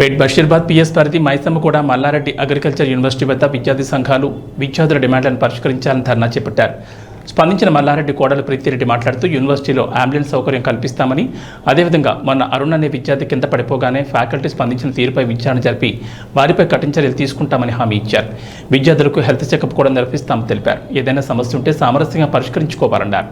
పేట్ Bashirabad PS పరిధి Maisammaguda Mallareddy agriculture university వద్ద విద్యార్థి సంఘాలు విద్యార్థుల డిమాండ్లను పరిష్కరించాలని ధర్నా చేపట్టారు. స్పందించిన మల్లారెడ్డి కోడలు ప్రీతిరెడ్డి మాట్లాడుతూ యూనివర్సిటీలో అంబులెన్స్ సౌకర్యం కల్పిస్తామని, అదేవిధంగా మొన్న అరుణ్ అనే విద్యార్థి కింద పడిపోగానే ఫ్యాకల్టీ స్పందించిన తీరుపై విచారణ జరిపి వారిపై కఠిన చర్యలు తీసుకుంటామని హామీ ఇచ్చారు. విద్యార్థులకు హెల్త్ చెకప్ కూడా నిర్వహిస్తామని తెలిపారు. ఏదైనా సమస్య ఉంటే సామరస్యంగా పరిష్కరించుకోవాలన్నారు.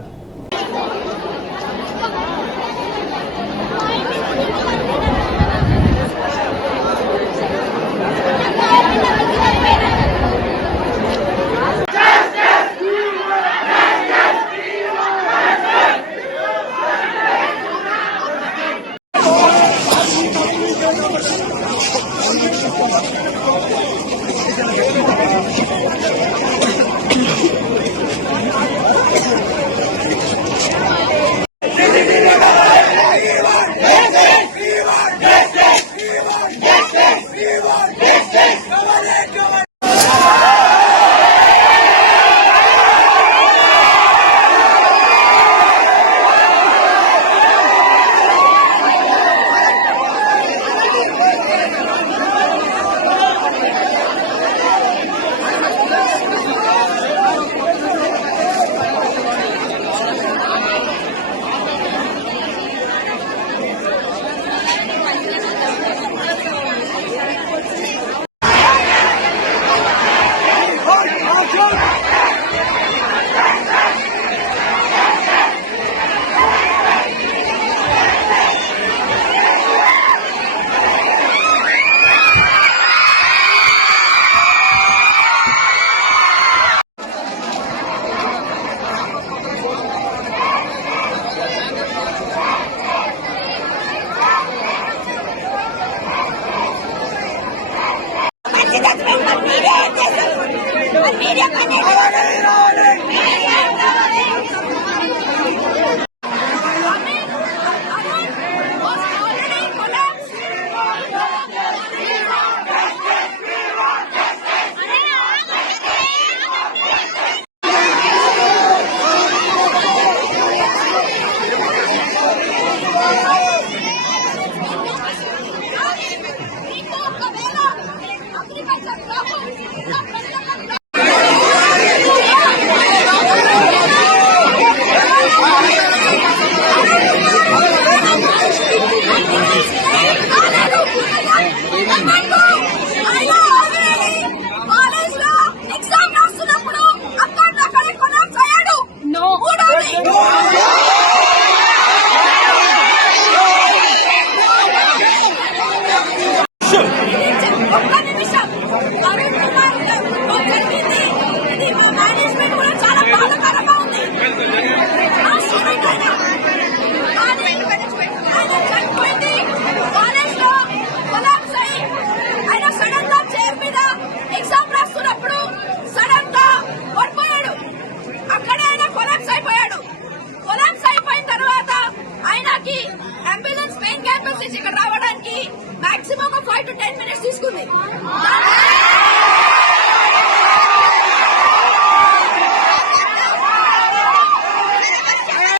ఇక్కడ రావడానికి మాక్సిమం 5 to 10 minutes తీసుకుంది.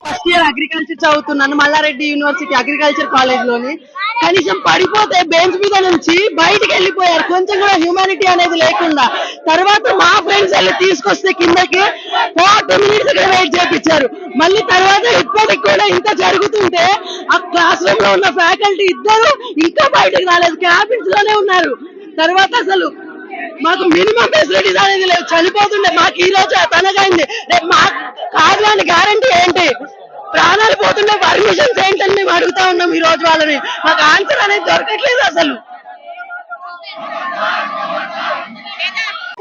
ఫస్ట్ ఇయర్ అగ్రికల్చర్ చదువుతున్నాను మల్లారెడ్డి యూనివర్సిటీ అగ్రికల్చర్ కాలేజ్ లోని. కనీసం పడిపోతే బెంచ్ మీద నుంచి బయటికి వెళ్ళిపోయారు, కొంచెం కూడా హ్యూమానిటీ అనేది లేకుండా. తర్వాత మా ఫ్రెండ్స్ వెళ్ళి తీసుకొస్తే కిందకి 40 minutes ఇక్కడ వెయిట్ చేయించారు. మళ్ళీ తర్వాత ఇప్పటికి కూడా ఇంత జరుగుతుంటే ఆ క్లాస్ రూమ్ లో ఉన్న ఫ్యాకల్టీ ఇద్దరు ఇంకా బయటకు రాలేదు, క్యాబిన్స్ లోనే ఉన్నారు. తర్వాత అసలు మాకు మినిమం ఫెసిలిటీస్ అనేది లేదు, చనిపోతుండే. మాకు ఈ రోజు తనగైంది, రేపు మాకు కాదు అని గ్యారంటీ ఏంటి? ప్రాణాలు పోతుండే పర్మిషన్స్ ఏంటని మేము అడుగుతా ఉన్నాం ఈ రోజు వాళ్ళని. మాకు ఆన్సర్ అనేది దొరకట్లేదు అసలు.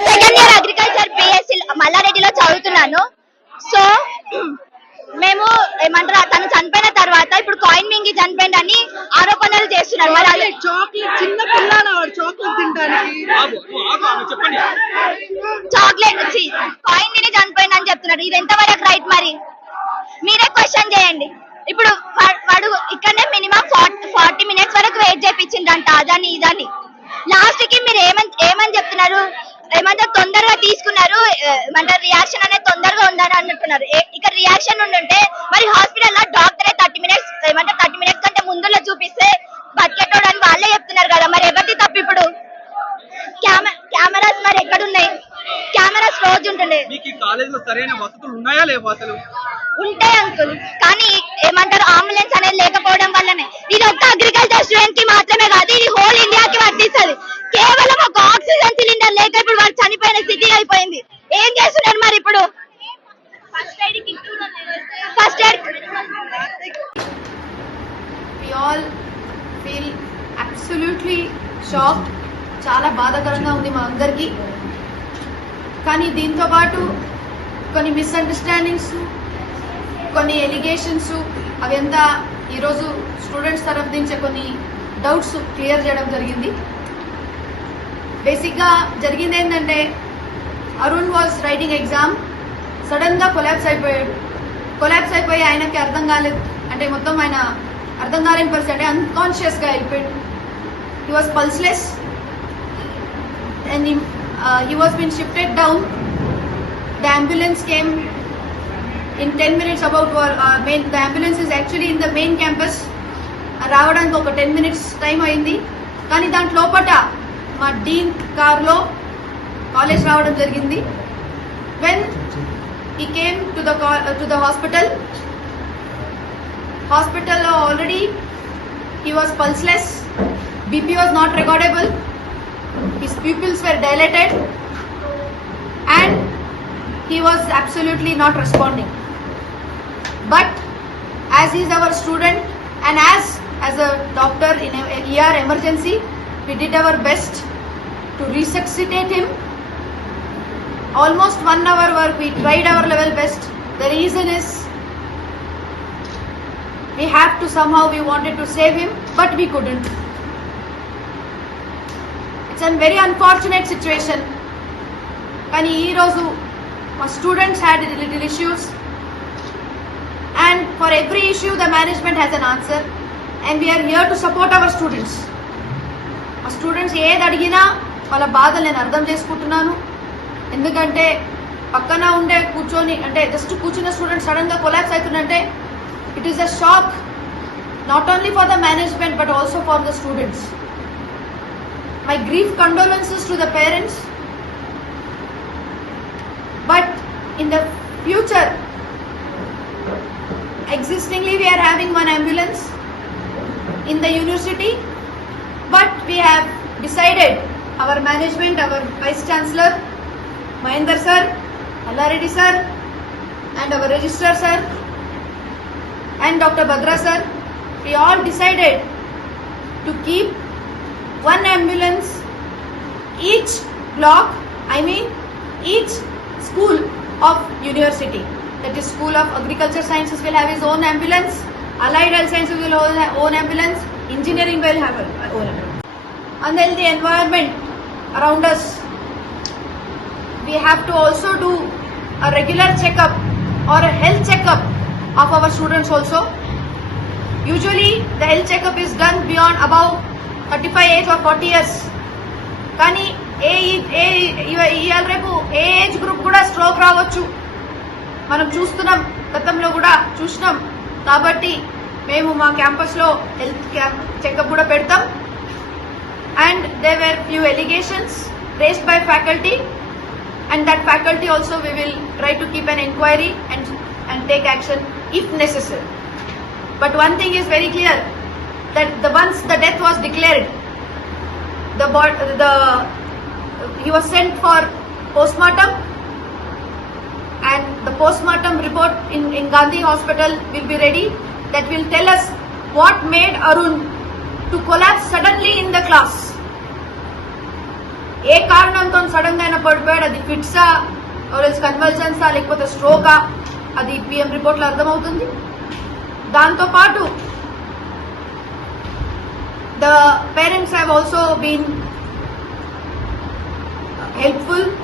సెకండ్ ఇయర్ అగ్రికల్చర్ పిఎస్సి మల్లారెడ్డిలో చదువుతున్నాను. సో మేము ఏమంటారు, తను చనిపోయిన తర్వాత ఇప్పుడు కాయిన్ మింగి చనిపోయిందని ఆరోపణలు చేస్తున్నారు. మరి చాక్లెట్ చిన్న పిల్లలు చాక్లెట్ తినడానికి చాక్లెట్ కాయిన్ మింగి చనిపోయిందని చెప్తున్నారు. ఇది ఎంతవరకు రైట్? మరి మీరే క్వశ్చన్ చేయండి. ఇప్పుడు వాడు ఇక్కడనే మినిమం 40 minutes వరకు వెయిట్ చేయించిందంట, అదని ఇదని. లాస్ట్ కి మీరు ఏమని చెప్తున్నారు? ఏమంటారు, తొందరగా తీసుకున్నారు, ఏమంటారు రియాక్షన్ అనేది తొందరగా ఉందని అంటున్నారు. ఇక్కడ రియాక్షన్ ఉండుంటే మరి హాస్పిటల్లో డాక్టరే 30 minutes ఏమంటారు 30 minutes కంటే ముందులో చూపిస్తే బతికేటోడు అని వాళ్ళే చెప్తున్నారు కదా. మరి ఎవరు కాలేజీలో సరైన వసతులు ఉన్నాయా లేవా అసలు? ఉంటాయి అంకుల్, కానీ ఏమంటారు అంబులెన్స్ అనేది లేకపోవడం వల్లనే. ఇది ఒక్క అగ్రికల్చర్ స్టూడెంట్ కి మాత్రమే కాదు, ఇది హోల్ ఇండియాకి వర్తిస్తుంది. కేవలం ఒక ఆక్సిజన్ సిలిండర్ లేక ఇప్పుడు వాడు చనిపోయిన స్థితి అయిపోయింది. ఏం చేస్తున్నారు మరి ఇప్పుడు? First aid we all feel absolutely shocked. చాలా బాధాకరంగా ఉంది మా అందరికీ. కానీ దీంతో పాటు కొన్ని మిస్అండర్స్టాండింగ్స్, కొన్ని ఎలిగేషన్స్ అవంతా ఈరోజు స్టూడెంట్స్ తరఫు నుంచి కొన్ని డౌట్స్ క్లియర్ చేయడం జరిగింది. బేసిక్గా జరిగింది ఏంటంటే, Arun was writing exam, sudden గా కొలాప్స్ అయిపోయి ఆయనకి అర్థం కాలేదు, అంటే మొత్తం ఆయన అర్థం కాలేని పరిస్థితి, అంటే అన్కాన్షియస్ గా వెళ్ళిపోయాడు. He was pulseless and he was been shifted down. The ambulance came in 10 minutes about the ambulance is actually in the main campus. రావడానికి ఒక 10 minutes టైం అయింది. కానీ దాంట్ లోపట మా డీన్ కార్లో కాలేజ్ రావడం జరిగింది. when he came to the hospital already he was pulseless, BP was not recordable, his pupils were dilated and he was absolutely not responding. But as he is our student and as a doctor in a ER emergency, we did our best to resuscitate him. Almost 1 hour work, we tried our level best. The reason is we have to somehow, we wanted to save him but we couldn't. It's a very unfortunate situation. కానీ ఈ రోజు మా students had little issues and for every issue the management has an answer and we are here to support our students. మా students ఏది అడిగినా వాళ్ళ బాధలు నేను అర్థం చేసుకుంటున్నాను. ఎందుకంటే పక్కన ఉండే కూర్చొని, అంటే జస్ట్ కూర్చున్న స్టూడెంట్ సడన్ గా కొలాప్స్ అవుతుందంటే it is a shock, not only for the management but also for the students. My grief condolences to the parents. But in the future existingly we are having one ambulance in the university, but we have decided, our management, our vice chancellor Mahendra sir, Allareddy sir and our registrar sir and Dr. Badra sir, we all decided to keep one ambulance each block, each school of university. That is, School of Agriculture Sciences will have its own ambulance, Allied Health Sciences will have own ambulance, Engineering will have own ambulance. Unhealthy environment around us, we have to also do a regular checkup or a health checkup of our students also. Usually the health checkup is done beyond above 35 age or 40 years. కానీ ఇవాళ రేపు ఏ age group కూడా stroke రావచ్చు, మనం చూస్తున్నాం, గతంలో కూడా చూసినాం. కాబట్టి మేము మా క్యాంపస్లో హెల్త్ చెకప్ కూడా పెడతాం. And there were few allegations raised by faculty and that faculty also we will try to keep an inquiry and take action if necessary. But one thing is very clear, that once the death was declared, he was sent for postmortem and the postmortem report in Gandhi Hospital will be ready. That will tell us what made Arun to collapse suddenly in the class. ఏ కారణంతో sudden గా ఆయన పడిపోయాడు, అది ఫిట్సా కన్వల్షన్సా లేకపోతే స్ట్రోకా, అది PM report లో అర్థమవుతుంది. దాంతో పాటు the parents have also been helpful